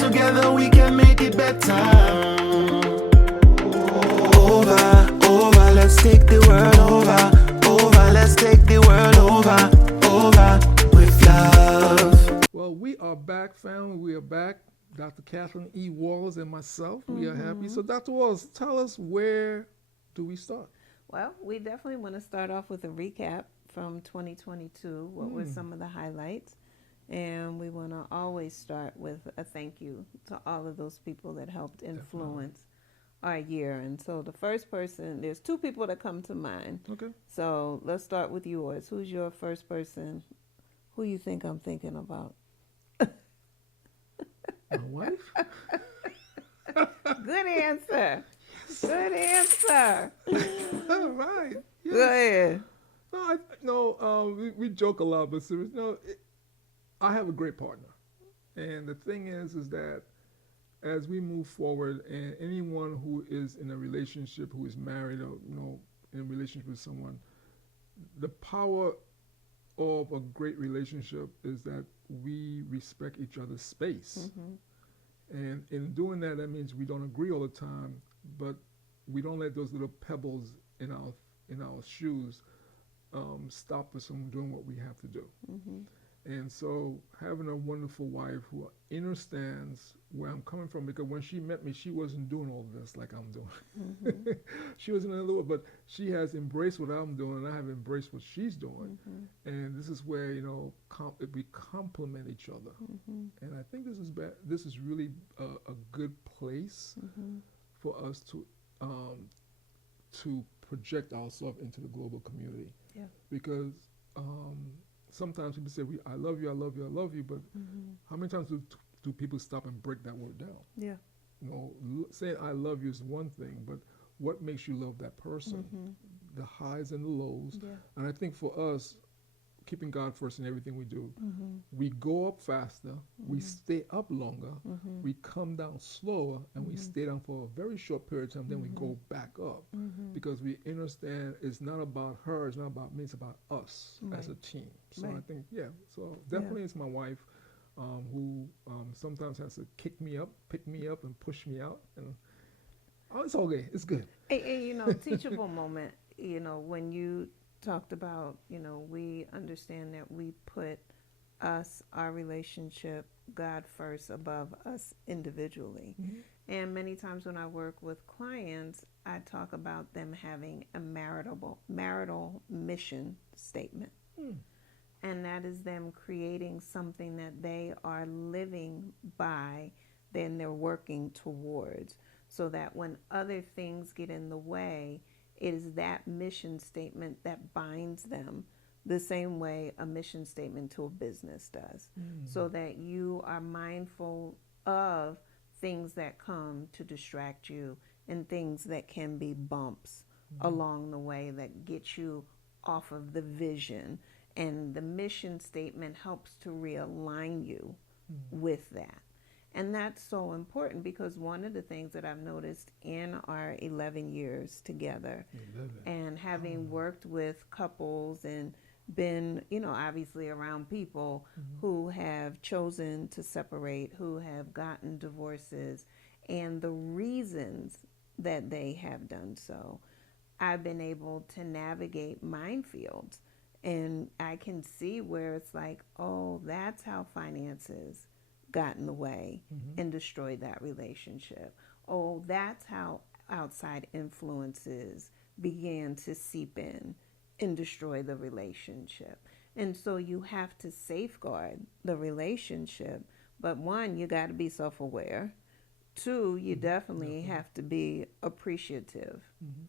together we can make it better. Over, let's take the world over, let's take the world over with love. Well, we are back, family. We are back. Dr. Kathleen E. Wallace and myself, we are happy. So, Dr. Wallace, tell us, where do we start? Well, we definitely want to start off with a recap from 2022. What were some of the highlights? And we want to always start with a thank you to all of those people that helped influence our year. And so the first person, there's two people that come to mind. Okay. So let's start with yours. Who's your first person? Who you think I'm thinking about? My wife? Good answer. Good answer. All right. Yes. Go ahead. We joke a lot, but seriously, I have a great partner. And the thing is that as we move forward, and anyone who is in a relationship, who is married or, in a relationship with someone, the power of a great relationship is that we respect each other's space. And in doing that, that means we don't agree all the time, but we don't let those little pebbles in our shoes stop us from doing what we have to do. And so having a wonderful wife who understands where I'm coming from, because when she met me, she wasn't doing all this like I'm doing. She was in a little, but she has embraced what I'm doing, and I have embraced what she's doing. And this is where we complement each other. And I think this is really a good place for us to project ourselves into the global community. Yeah. Because sometimes people say, I love you, I love you, I love you, but how many times do people stop and break that word down? Yeah. Saying I love you is one thing, but what makes you love that person? The highs and the lows. Yeah. And I think for us, keeping God first in everything we do, we go up faster, we stay up longer, we come down slower, and we stay down for a very short period of time, then we go back up. Because we understand it's not about her, it's not about me, it's about us as a team. So I think, so definitely it's my wife who sometimes has to pick me up, and push me out. And it's okay, it's good. And teachable moment, when you talked about, we understand that we put our relationship, God first above us individually. And many times when I work with clients, I talk about them having a marital mission statement. And that is them creating something that they are living by, then they're working towards, so that when other things get in the way, it is that mission statement that binds them the same way a mission statement to a business does. So that you are mindful of things that come to distract you and things that can be bumps along the way that get you off of the vision. And the mission statement helps to realign you with that. And that's so important, because one of the things that I've noticed in our 11 years together, and having worked with couples and been, obviously around people who have chosen to separate, who have gotten divorces, and the reasons that they have done so, I've been able to navigate minefields. And I can see where it's like, oh, that's how finances got in the way and destroyed that relationship. Oh, that's how outside influences began to seep in and destroy the relationship. And so you have to safeguard the relationship. But one, you got to be self-aware. Two, you definitely have to be appreciative,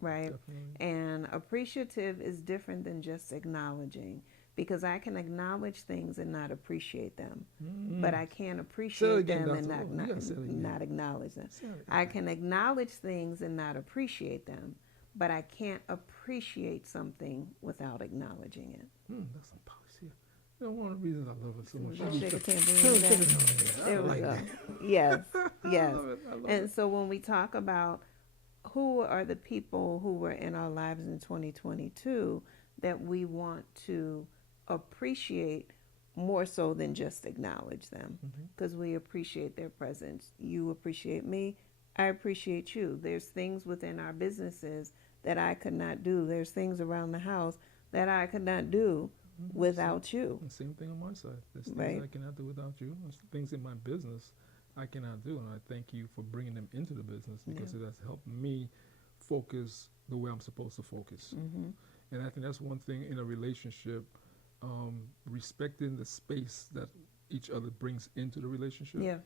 right? Definitely. And appreciative is different than just acknowledging, because I can acknowledge things and not appreciate them, but I can't appreciate them and not acknowledge them. I can acknowledge things and not appreciate them, but I can't appreciate something without acknowledging it. That's some policy. One of the reasons I love it so much. There we go. Yes, yes. I love And so when we talk about who are the people who were in our lives in 2022 that we want to appreciate more so than just acknowledge them, Mm-hmm. because we appreciate their presence. You appreciate me, I appreciate you. There's things within our businesses that I could not do. There's things around the house that I could not do without you. And same thing on my side. There's things Right. I cannot do without you. There's things in my business I cannot do, and I thank you for bringing them into the business because Yeah. it has helped me focus the way I'm supposed to focus. Mm-hmm. And I think that's one thing in a relationship, respecting the space that each other brings into the relationship. Yeah.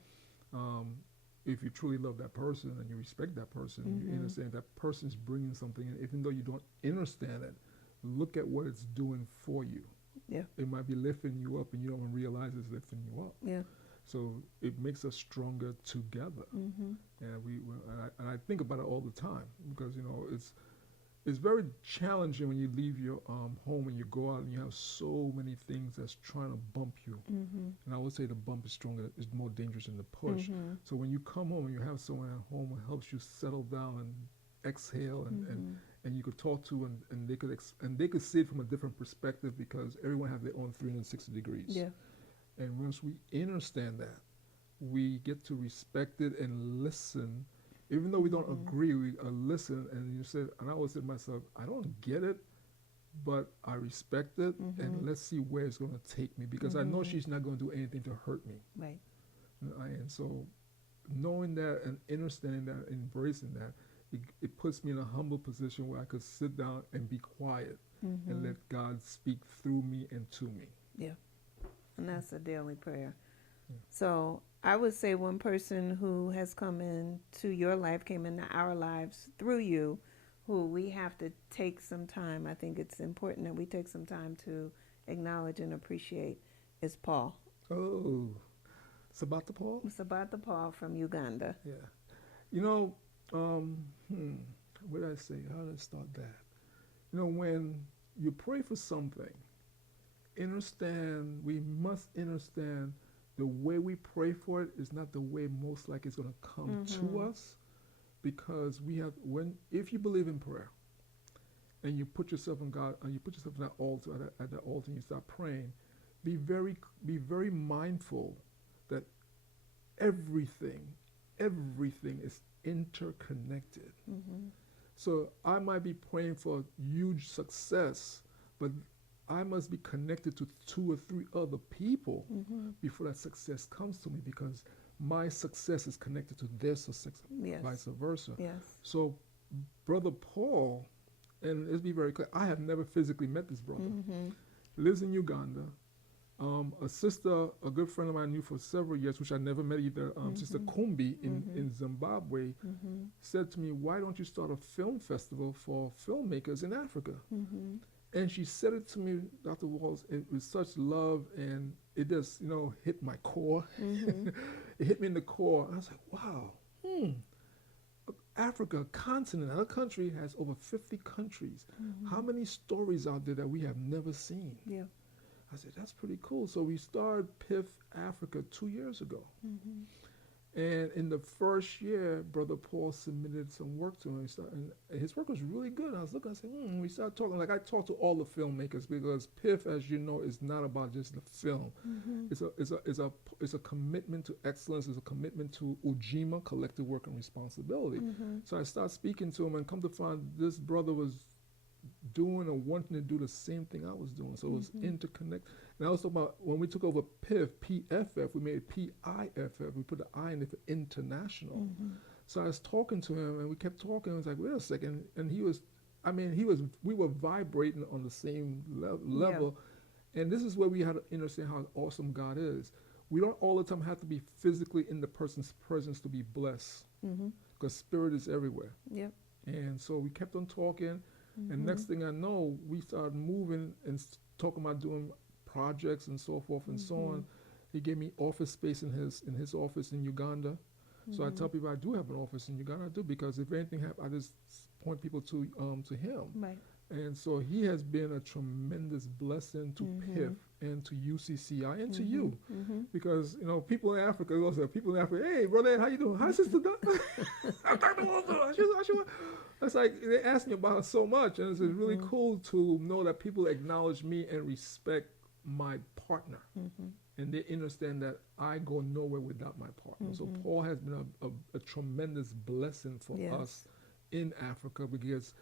Um, if you truly love that person and you respect that person, you Mhm. understand that person's bringing something in, even though you don't understand it. Look at what it's doing for you. Yeah. It might be lifting you up, and you don't even realize it's lifting you up. Yeah. So it makes us stronger together. Mm-hmm. And I think about it all the time because it's very challenging when you leave your home and you go out and you have so many things that's trying to bump you. Mm-hmm. And I would say the bump is stronger, is more dangerous than the push. Mm-hmm. So when you come home and you have someone at home who helps you settle down and exhale and you could talk to and they could see it from a different perspective because everyone has their own 360 degrees. Yeah. And once we understand that, we get to respect it and listen. Even though we don't agree, we listen. And I always say to myself, I don't get it, but I respect it, and let's see where it's going to take me because I know she's not going to do anything to hurt me. Right. And so knowing that and understanding that and embracing that, it puts me in a humble position where I could sit down and be quiet and let God speak through me and to me. Yeah. And that's a daily prayer. Yeah. So I would say one person who has come into your life, came into our lives through you, who we have to take some time. I think it's important that we take some time to acknowledge and appreciate is Paul. Oh, it's about the Paul? It's about the Paul from Uganda. Yeah. What did I say? How did I start that? When you pray for something, we must understand the way we pray for it is not the way most likely it's going to come to us, because if you believe in prayer and you put yourself in God and you put yourself in that altar at that altar and you start praying, be very mindful that everything is interconnected. So I might be praying for huge success, but I must be connected to 2 or 3 other people before that success comes to me, because my success is connected to their success, Yes. vice versa. Yes. So Brother Paul, and let's be very clear, I have never physically met this brother. Lives in Uganda. A good friend of mine I knew for several years, which I never met either, Sister Kumbi in Zimbabwe, said to me, why don't you start a film festival for filmmakers in Africa? And she said it to me, Dr. Walls, with such love, and it just, hit my core. It hit me in the core. I was like, wow, Africa, a continent, a country, has over 50 countries. How many stories out there that we have never seen? Yeah. I said, that's pretty cool. So we started PIF Africa 2 years ago. And in the first year, Brother Paul submitted some work to him. And his work was really good. I was looking, I said, we started talking. Like, I talked to all the filmmakers, because PIF, as you know, is not about just the film. It's a commitment to excellence. It's a commitment to Ujima, collective work and responsibility. So I started speaking to him, and come to find this brother was doing or wanting to do the same thing I was doing. So it was interconnect. And I was talking about when we took over PIF, PFF, we made PIFF. We put the I in it for international. So I was talking to him, and we kept talking. I was like, wait a second. And we were vibrating on the same level. And this is where we had to understand how awesome God is. We don't all the time have to be physically in the person's presence to be blessed, because spirit is everywhere. Yep. And so we kept on talking. And next thing I know, we started moving and talking about doing projects and so forth and so on. He gave me office space in his office in Uganda. So I tell people I do have an office in Uganda. I do, because if anything happens, I just point people to him. Right. And so he has been a tremendous blessing to PIF and to UCCI and to you, because people in Africa, hey brother Ed, how you doing? Hi sister Doc. I'm Dr. Walter. It's like they ask me about her so much, and it's really cool to know that people acknowledge me and respect my partner. Mm-hmm. And they understand that I go nowhere without my partner. So Mm-hmm. Paul has been a tremendous blessing for Yes. us in Africa because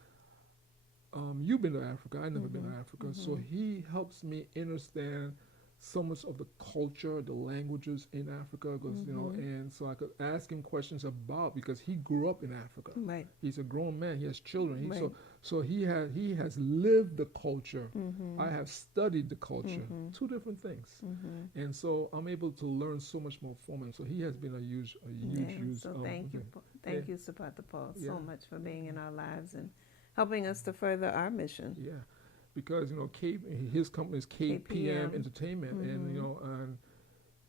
you've been to Africa. I've never been to Africa. So Mhm. he helps me understand so much of the culture, the languages in Africa, because and so I could ask him questions about because he grew up in Africa. Right. He's a grown man. He has children. Right. So he has lived the culture. Mm-hmm. I have studied the culture. Mhm. Two different things. Mm-hmm. And so I'm able to learn so much more from him. So he has been a huge. So thank you, thank you, Sapata Paul, so Yeah. much for being in our lives and helping us to further our mission. Yeah, because his company is KPM KPM. Entertainment, Mhm.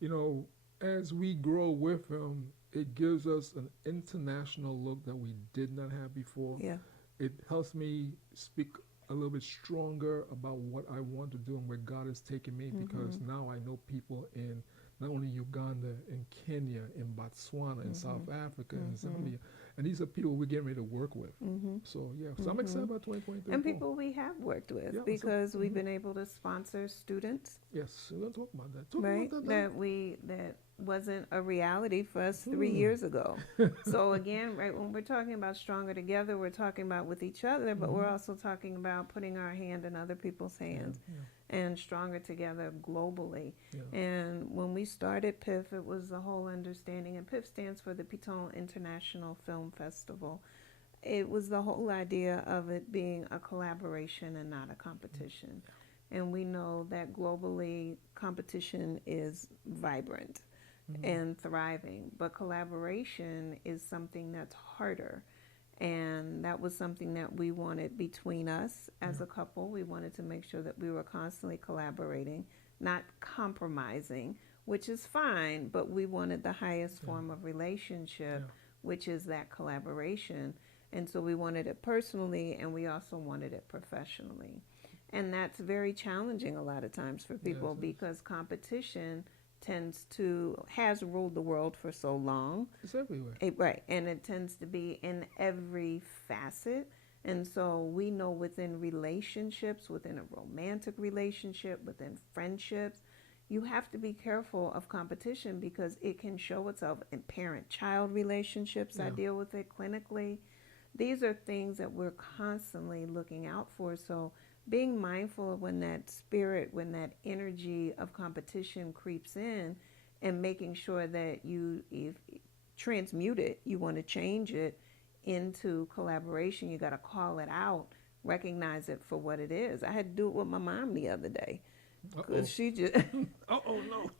and as we grow with him, it gives us an international look that we did not have before. Yeah. It helps me speak a little bit stronger about what I want to do and where God is taking me because now I know people in not only Uganda, in Kenya, in Botswana, in South Africa, in Zambia, and these are people we're getting ready to work with. Mm-hmm. So yeah, so I'm excited about 2023. And people we have worked with Yeah, so- because we've been able to sponsor students, Yes, we're gonna talk about that. Talk right? about that. That wasn't a reality for us 3 years ago. So again, right, when we're talking about stronger together, we're talking about with each other, but we're also talking about putting our hand in other people's hands and stronger together globally. Yeah. And when we started PIF, it was the whole understanding, and PIF stands for the Piton International Film Festival. It was the whole idea of it being a collaboration and not a competition. And we know that globally competition is vibrant and thriving, but collaboration is something that's harder. And that was something that we wanted between us as a couple. We wanted to make sure that we were constantly collaborating, not compromising, which is fine, but we wanted the highest form of relationship, which is that collaboration. And so we wanted it personally, and we also wanted it professionally. And that's very challenging a lot of times for people because competition has ruled the world for so long. It's everywhere. Right, and it tends to be in every facet. And so we know within relationships, within a romantic relationship, within friendships, you have to be careful of competition because it can show itself in parent-child relationships. I deal with it clinically. These are things that we're constantly looking out for. So being mindful of when that spirit, when that energy of competition creeps in, and making sure that you transmute it, you want to change it into collaboration, you got to call it out, recognize it for what it is. I had to do it with my mom the other day. Because she just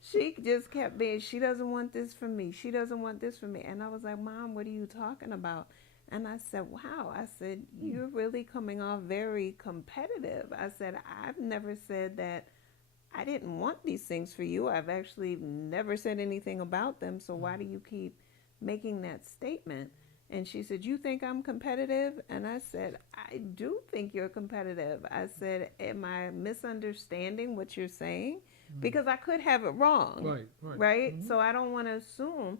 she just kept being, she doesn't want this from me, she doesn't want this from me. And I was like, Mom, what are you talking about? And I said, wow, I said, you're really coming off very competitive. I said, I've never said that I didn't want these things for you. I've actually never said anything about them. So why do you keep making that statement? And she said, you think I'm competitive? And I said, I do think you're competitive. I said, am I misunderstanding what you're saying? Because I could have it wrong. Right? So I don't want to assume.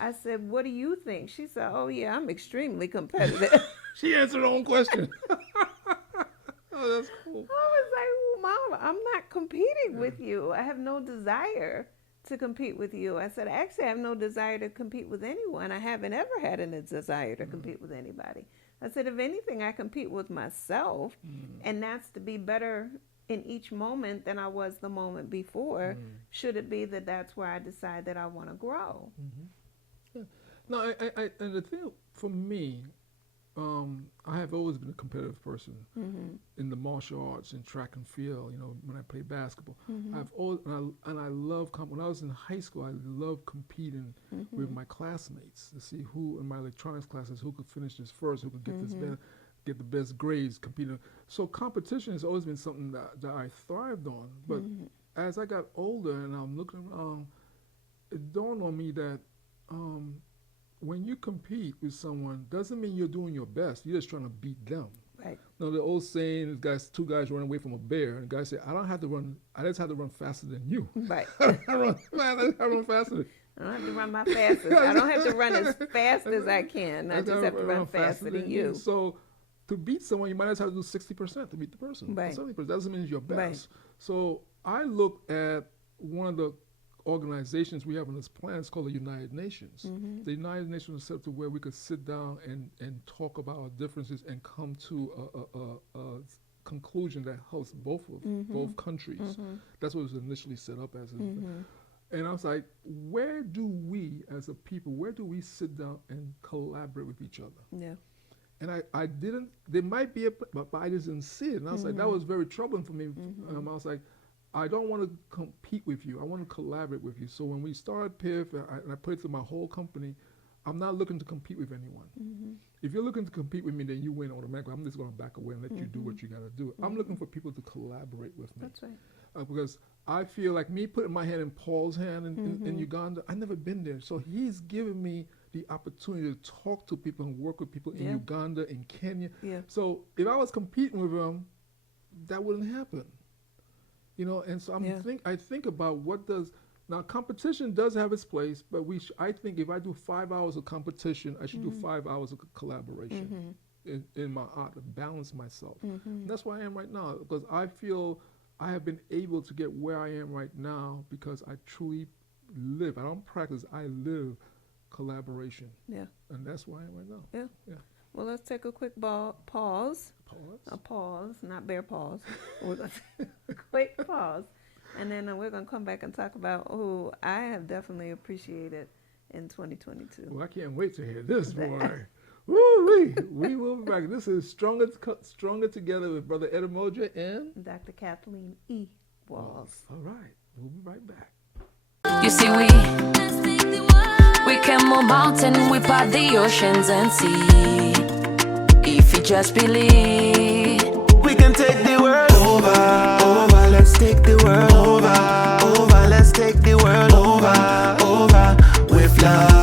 I said, what do you think? She said, oh, yeah, I'm extremely competitive. She answered her own question. Oh, that's cool. I was like, well, Mom, I'm not competing with you. I have no desire to compete with you. I said, actually, I have no desire to compete with anyone. I haven't ever had a desire to compete with anybody. I said, if anything, I compete with myself, and that's to be better in each moment than I was the moment before. Should it be that that's where I decide that I want to grow? Yeah. No, I and the thing for me, I have always been a competitive person in the martial arts and track and field. You know, when I played basketball, I've always and I love when I was in high school. I loved competing with my classmates to see who in my electronics classes who could finish this first, who could get this best, get the best grades, competing. So competition has always been something that I thrived on. But as I got older and I'm looking around, it dawned on me that when you compete with someone, doesn't mean you're doing your best. You're just trying to beat them. Right. No, the old saying is two guys running away from a bear, and the guy said, I don't have to run, I just have to run faster than you. Right. I run faster. I don't have to run my fastest. I don't have to run as fast as I can. I just have to run faster than you. So to beat someone, you might just have to do 60% to beat the person. Right. 70%. That doesn't mean it's your best. Right. So I look at one of the organizations we have on this planet. It's called the United Nations. The United Nations was set up to where we could sit down and talk about our differences and come to a conclusion that helps both countries. That's what it was initially set up as. And I was like, where do we as a people, where do we sit down and collaborate with each other? Yeah. And I didn't, there might be but I didn't see it. And I was like, that was very troubling for me. I was like, I don't want to compete with you. I want to collaborate with you. So when we started PIF, and I put it to my whole company, I'm not looking to compete with anyone. If you're looking to compete with me, then you win automatically. I'm just going to back away and let you do what you got to do. I'm looking for people to collaborate with me. That's right. Because I feel like me putting my hand in Paul's hand in Uganda, I've never been there. So he's given me the opportunity to talk to people and work with people in Uganda, in Kenya. Yeah. So if I was competing with him, that wouldn't happen. You know, and so I think about what does, now competition does have its place, but I think if I do 5 hours of competition, I should do 5 hours of collaboration in my art to balance myself. That's where I am right now, because I feel I have been able to get where I am right now because I truly live. I don't practice, I live collaboration. Yeah. And that's where I am right now. Yeah. Yeah. Well, let's take a quick pause. Pause? A pause, not bear pause. Quick pause. And then we're going to come back and talk about who I have definitely appreciated in 2022. Well, I can't wait to hear this, boy. Woo-wee. We will be back. This is Stronger Together with Brother Ed Umoja and Dr. Kathleen E. Walls. All right. We'll be right back. You see, we can move mountains, we part the oceans and sea. If you just believe, we can take the world over, let's take the world over, let's take the world over, with love.